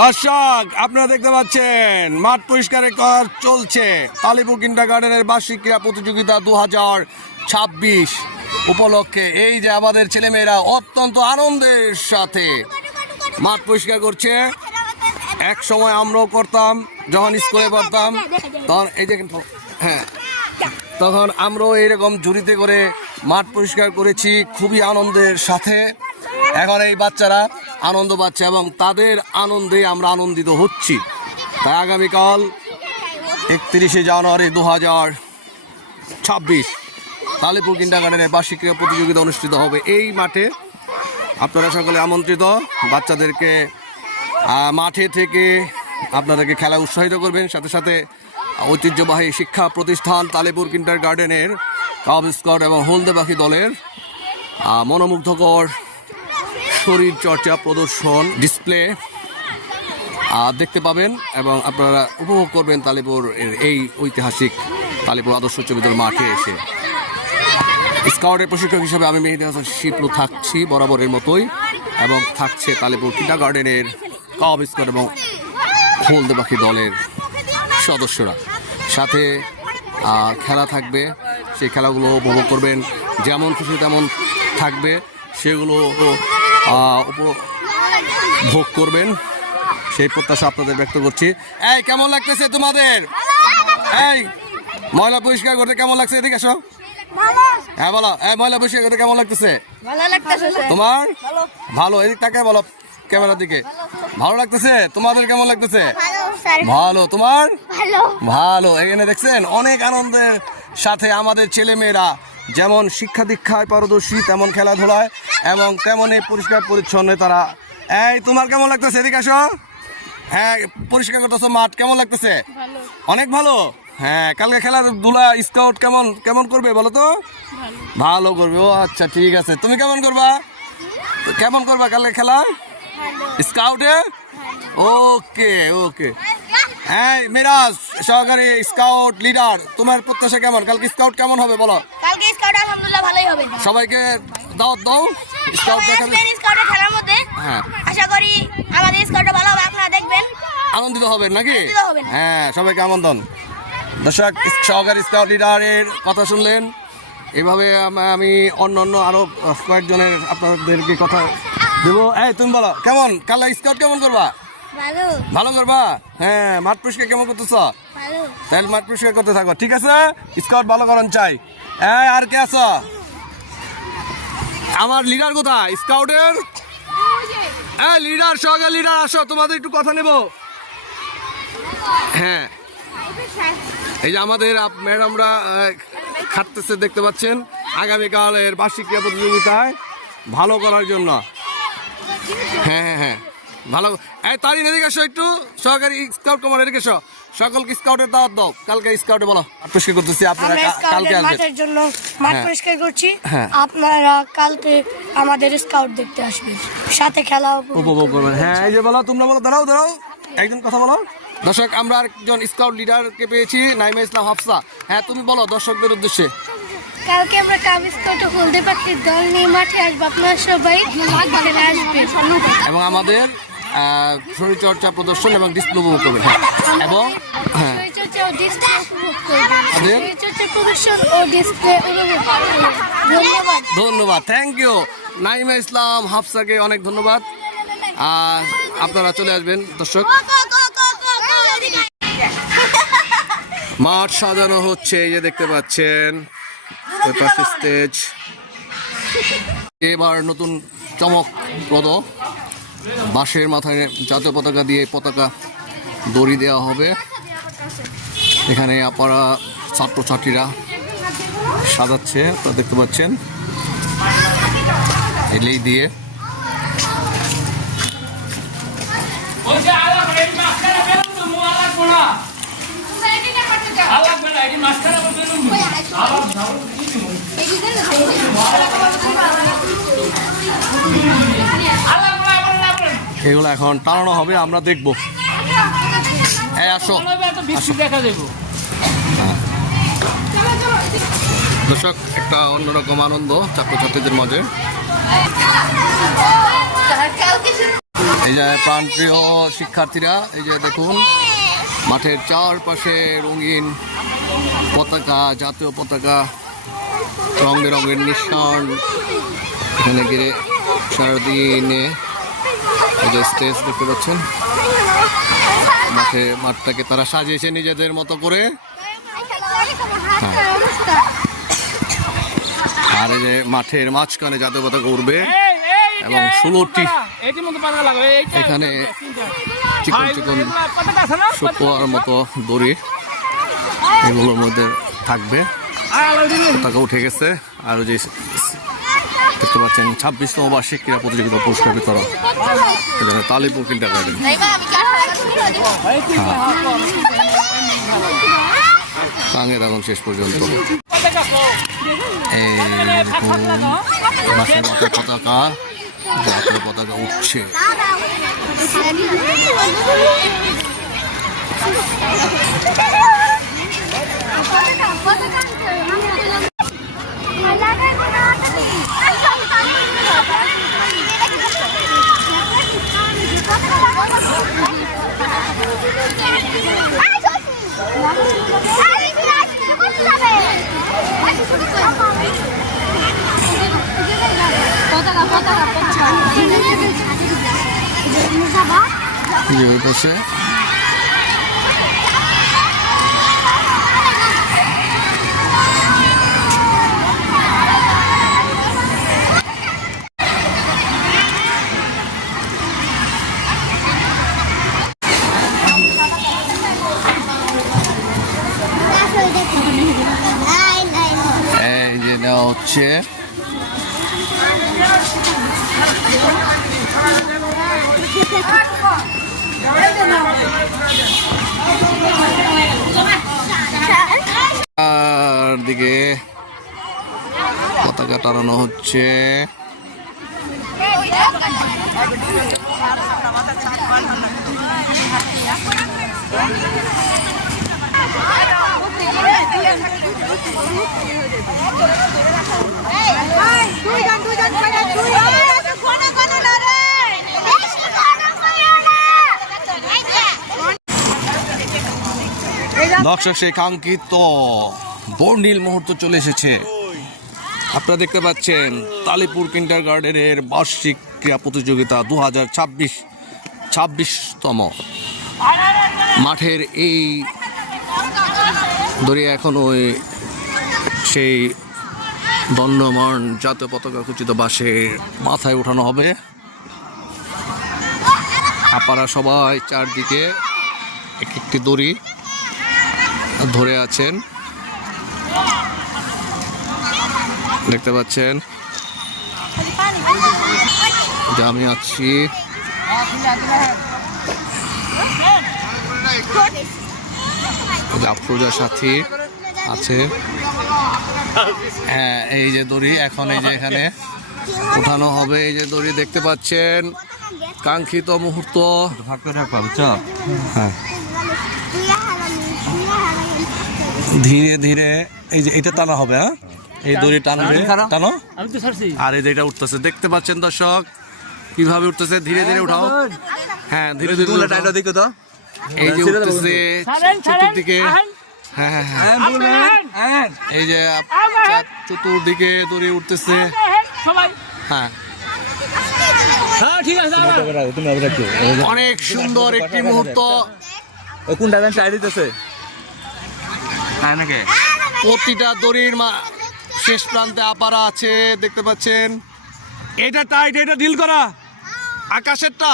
দর্শক আপনারা দেখতে পাচ্ছেন মাঠ পরিষ্কারের কাজ চলছে। তালিপুর কিন্ডারগার্টেনের বার্ষিক ক্রীড়া প্রতিযোগিতা 2026 উপলক্ষে এই যে আমাদের ছেলেমেয়েরা অত্যন্ত আনন্দের সাথে মাঠ পরিষ্কার করছে। এক সময় আমরাও করতাম যখন স্কুলে পড়তাম, তখন এই যে তখন আমরাও এইরকম ঝুড়িতে করে মাঠ পরিষ্কার করেছি খুবই আনন্দের সাথে। এখন এই বাচ্চারা আনন্দ পাচ্ছে এবং তাদের আনন্দে আমরা আনন্দিত হচ্ছি। তাই আগামীকাল 31শে জানুয়ারি 2026 তালিপুর কিন্ডারগার্টেনের বার্ষিক ক্রীড়া প্রতিযোগিতা অনুষ্ঠিত হবে এই মাঠে। আপনারা সকলে আমন্ত্রিত। বাচ্চাদেরকে মাঠে থেকে আপনাদেরকে খেলা উৎসাহিত করবেন। সাথে সাথে ঐতিহ্যবাহী শিক্ষা প্রতিষ্ঠান তালিপুর কিন্ডারগার্টেনের কাব স্কাউট এবং হলদে পাখি দলের মনোমুগ্ধকর শরীর চর্চা প্রদর্শন ডিসপ্লে দেখতে পাবেন এবং আপনারা উপভোগ করবেন তালিপুর এই ঐতিহাসিক তালিপুর আদর্শ উচ্চ বিদ্যালয় মাঠে এসে। স্কাউটের প্রশিক্ষক হিসেবে আমি মেহেদী হাসান শিপলু থাকছি বরাবরের মতোই, এবং থাকছে তালিপুর কিন্ডারগার্টেনের কাব স্কাউট এবং হলদে পাখি দলের সদস্যরা। সাথে খেলা থাকবে, সেই খেলাগুলো উপভোগ করবেন। যেমন খুশি তেমন থাকবে, সেগুলো উপভোগ করবেন সেই প্রত্যাশা আপনাদের ব্যক্ত করছি। এই কেমন লাগতেছে তোমাদের? এই ময়লা পরিষ্কার করতে কেমন লাগছে? এদিকে আসো। হ্যাঁ বলো, এই ময়লা পরিষ্কার করতে কেমন লাগতেছে তোমার? ভালো। এদিক তাকে বলো ক্যামেরার দিকে। ভালো লাগতেছে? তোমাদের কেমন লাগতেছে? ভালো। তোমার? ভালো। এখানে দেখছেন অনেক আনন্দের সাথে আমাদের ছেলেমেয়েরা যেমন শিক্ষা দীক্ষায় পারদর্শী, তেমন খেলাধুলায় এবং তেমনই পরিষ্কার পরিচ্ছন্ন তারা। এই তোমার কেমন লাগতেছে? এদিকে আসো। হ্যাঁ, পরিষ্কার করতেছো মাঠ, কেমন লাগতেছে? অনেক ভালো। হ্যাঁ, কালকে খেলাধুলা স্কাউট কেমন কেমন করবে বলো তো? ভালো করবে। ও আচ্ছা, ঠিক আছে। তুমি কেমন করবা? কেমন করবা কালকে খেলা স্কাউটে? ওকে ওকে। হ্যাঁ মিরাজ, সহকারী স্কাউট লিডার, তোমার প্রত্যাশা কেমন? কালকে স্কাউট কেমন হবে বলো? কালকে স্কাউট আলহামদুলিল্লাহ ভালোই হবে। সবাইকে দাওয়াত দাও স্কাউট দেখাবে। স্কাউটের খেলার মধ্যে হ্যাঁ, আশা করি আমাদের স্কাউটটা ভালো হবে, আপনারা দেখবেন, আনন্দিত হবেন নাকি? আনন্দিত হবেন। হ্যাঁ, সবাইকে আমন্ত্রণ। দর্শক, সহকারী স্কাউট লিডারের কথা শুনলেন। এভাবে আমি অন্য আরো কয়েকজনের আপনাদেরকে কথা দেবো। এই তুমি বলো কেমন কালকে স্কাউট কেমন করবা? ভালো। ভালো করবা? হ্যাঁ, মাঠ পরিষ্কার কেমন করতেছ? ভালো। তাহলে মাঠ পরিষ্কার করতে থাকো, ঠিক আছে? স্কাউট ভালো করেন চাই। এই আর কে আছো? আমার লিডার কোথায় স্কাউটের? হ্যাঁ, লিডার, সহকারী লিডার আসো, তোমাদের একটু কথা নেব। হ্যাঁ, এই যে আমাদের ম্যাডামরা খাটতেছে দেখতে পাচ্ছেন আগামীকালের বার্ষিক ক্রীড়া প্রতিযোগিতায় ভালো করার জন্য। হ্যাঁ হ্যাঁ হ্যাঁ, ভালো। এই তারিন এদিকে এসো একটু, সহকারী স্কাউট কমান্ডার এদিকে এসো। সকলকে স্কাউটের দাওয়াত দাও। কালকে স্কাউটে বলো পরিষ্কার করতেছি, আপনারা কালকে আসবেন। মাঠের জন্য মাঠ পরিষ্কার করছি, আপনারা কালকে আমাদের স্কাউট দেখতে আসবেন, সাথে খেলা উপভোগ করবেন। হ্যাঁ, এই যে বলো, তোমরা বলো, দাঁড়াও দাঁড়াও, একজন কথা বলো। দর্শক, আমরা আরেকজন স্কাউট লিডারকে পেয়েছি, নাইমা ইসলাম হাফসা। হ্যাঁ, তুমি বলো দর্শকদের উদ্দেশ্যে। কালকে আমরা কাব স্কাউট ও হলদে পাখির দল নিয়ে মাঠে আসবো, আপনারা সবাই খেলে আসবেন এবং আমাদের শরীরচর্চা প্রদর্শন এবং ডিসপ্লে উপভোগ করবেন। এবং হ্যাঁ, ধন্যবাদ, থ্যাংক ইউ নাইমা ইসলাম হাফসাকে, অনেক ধন্যবাদ। আপনারা চলে আসবেন দর্শক। মাঠ সাজানো হচ্ছে, এই যে দেখতে পাচ্ছেন স্টেজ। এবার নতুন চমকপ্রদ বাঁশের মাথায় জাতীয় পতাকা দিয়ে পতাকা দড়ি দেওয়া হবে। এখানে আপনারা ছাত্রছাত্রীরা সাজাচ্ছে, আপনারা দেখতে পাচ্ছেন এলেই দিয়ে। এগুলো এখন টানানো হবে, আমরা দেখবো। হ্যাঁ, আসো দর্শক, একটা অন্যরকম আনন্দ ছাত্রছাত্রীদের মাঝে। এই যে প্রাণপ্রিয় শিক্ষার্থীরা, এই যে দেখুন মাঠের চারপাশে রঙিন পতাকা, জাতীয় পতাকা, রং বেরঙের নিশান এখানে ঘিরে সারাদিনে। এই যে স্টেজ দেখতে পাচ্ছেন, মাঠটাকে তারা সাজিয়েছে নিজেদের মতো করে। আর এই যে মাঠের মাঝখানে জাতীয় পতাকা উড়বে এবং 16টি এখানে চিকন চিকন শুকোয়ার মতো দড়ি এগুলোর মধ্যে থাকবে। পতাকা উঠে গেছে। আর যে দেখতে পাচ্ছেন 26তম বার্ষিক ক্রীড়া প্রতিযোগিতা পুরস্কার বিতরণ তালিপুর কিন্ডারগার্টেন। কাঙের আগুন শেষ পর্যন্ত। মাঠের মাথায় পতাকা, জাতীয় পতাকা উঠছে। এই যে নেওয়া হচ্ছে। আর দিকে পতাকা টানানো হচ্ছে। দর্শক, সেই কাঙ্ক্ষিত বর্ণিল মুহূর্ত চলে এসেছে। আপনারা দেখতে পাচ্ছেন তালিপুর কিন্ডারগার্টেনের বার্ষিক ক্রীড়া প্রতিযোগিতা 2026তম। মাঠের এই দড়িয়া এখন ওই সেই দণ্ডমান জাতীয় পতাকা খচিত বাসের মাথায় ওঠানো হবে। আপনারা সবাই চারদিকে একটি দড়ি ধরে আছেন, দেখতে পাচ্ছেন যে আমি আছি। আফরোজার সাথী আছে। হ্যাঁ, এই যে দড়ি এখন এই যে এখানে উঠানো হবে। এই যে দড়ি দেখতে পাচ্ছেন, কাঙ্ক্ষিত মুহূর্ত। হ্যাঁ, ধীরে ধীরে এই যে এটা টানা হবে। হ্যাঁ, এই দড়ি টানবে, টানো। আর এই দড়িটা উঠতেছে, দেখতে পাচ্ছেন দর্শক কিভাবে উঠতেছে। ধীরে ধীরে উঠাও। হ্যাঁ, ধীরে ধীরে উঠাও। এই যে উঠতেছে চতুর্দিকে। হ্যাঁ হ্যাঁ হ্যাঁ, এই যে চতুর্দিকে দড়ি উঠতেছে। হ্যাঁ, অনেক সুন্দর একটি মুহূর্ত। প্রতিটা দড়ির শেষ প্রান্তে আপারা আছে, দেখতে পাচ্ছেন। এটা টাইট, এটা ঢিল করা আকাশেরটা।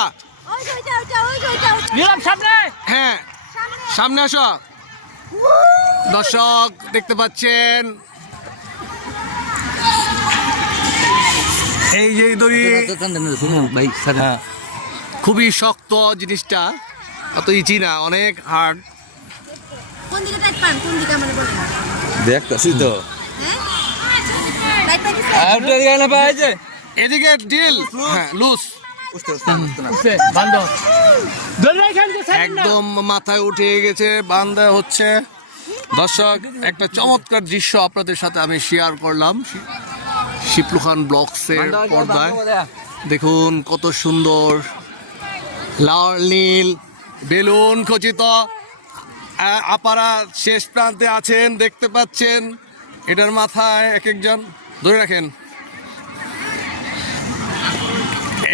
হ্যাঁ, সামনে আসো দর্শক, দেখতে পাচ্ছেন এই যে দড়ি। খুবই শক্ত জিনিসটা, অত ইজি না, অনেক হার্ড। দেখতেছি তো এদিকে ডিল। হ্যাঁ, লুজ একদম মাথায় উঠে গেছে, বান্ধা হচ্ছে। দর্শক, একটা চমৎকার দৃশ্য আপনাদের সাথে আমি শেয়ার করলাম শিপলু খান ব্লগসের পর্দায়। দেখুন কত সুন্দর লাল নীল বেলুন খচিত আপারা শেষ প্রান্তে আছেন, দেখতে পাচ্ছেন। এটার মাথায় এক একজন ধরে রাখেন।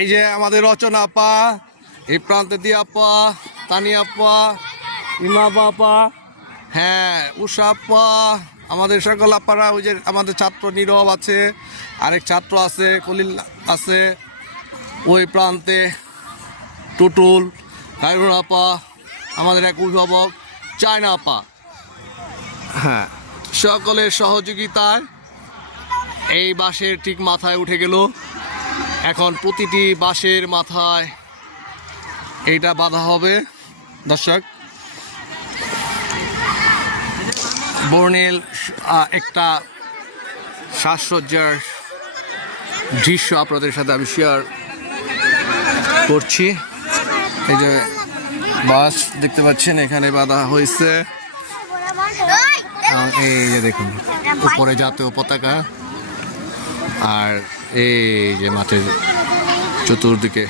এই যে আমাদের রচনা আপা, এই প্রান্তে দিয়ে আপা, তানিয়া আপা, ইমা আপা, হ্যাঁ উষা আপা, আমাদের সকল আপারা, ওই যে আমাদের ছাত্র নীরব আছে, আরেক ছাত্র আছে, কলিল আছে ওই প্রান্তে, টুটুল, খায়রুল আপা, আমাদের এক অভিভাবক চায়না আপা। হ্যাঁ, সকলের সহযোগিতায় এই বাঁশের ঠিক মাথায় উঠে গেল। এখন প্রতিটি বাঁশের মাথায় এইটা বাঁধা হবে। দর্শক, বর্ণিল একটা সাজসজ্জার দৃশ্য আপনাদের সাথে আমি শেয়ার করছি। এই যে বাস দেখতে পাচ্ছেন এখানে বাঁধা হয়েছে। এই যে দেখুন উপরে জাতীয় পতাকা, আর এই যে মাঠের চতুর্দিকে।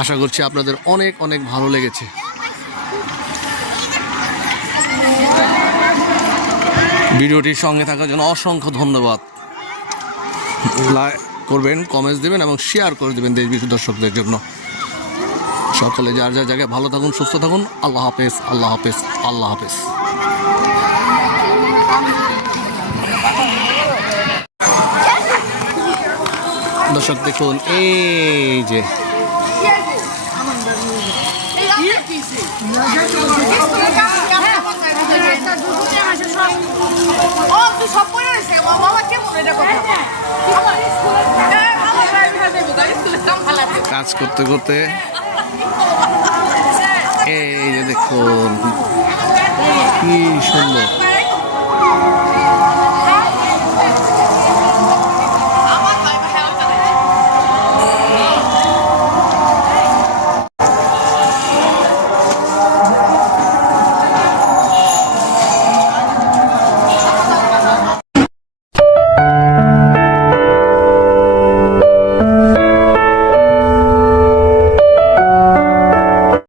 আশা করছি আপনাদের অনেক অনেক ভালো লেগেছে। ভিডিওটির সঙ্গে থাকার জন্য অসংখ্য ধন্যবাদ। লাইক করবেন, কমেন্টস দেবেন এবং শেয়ার করে দেবেন দেশ বিদেশের দর্শকদের জন্য। সকলে যার যার জায়গায় ভালো থাকুন, সুস্থ থাকুন। আল্লাহ হাফেজ, আল্লাহ হাফেজ, আল্লাহ হাফেজ। দর্শক দেখুন, এই যে কাজ করতে করতে এই যে দেখুন কি সুন্দর।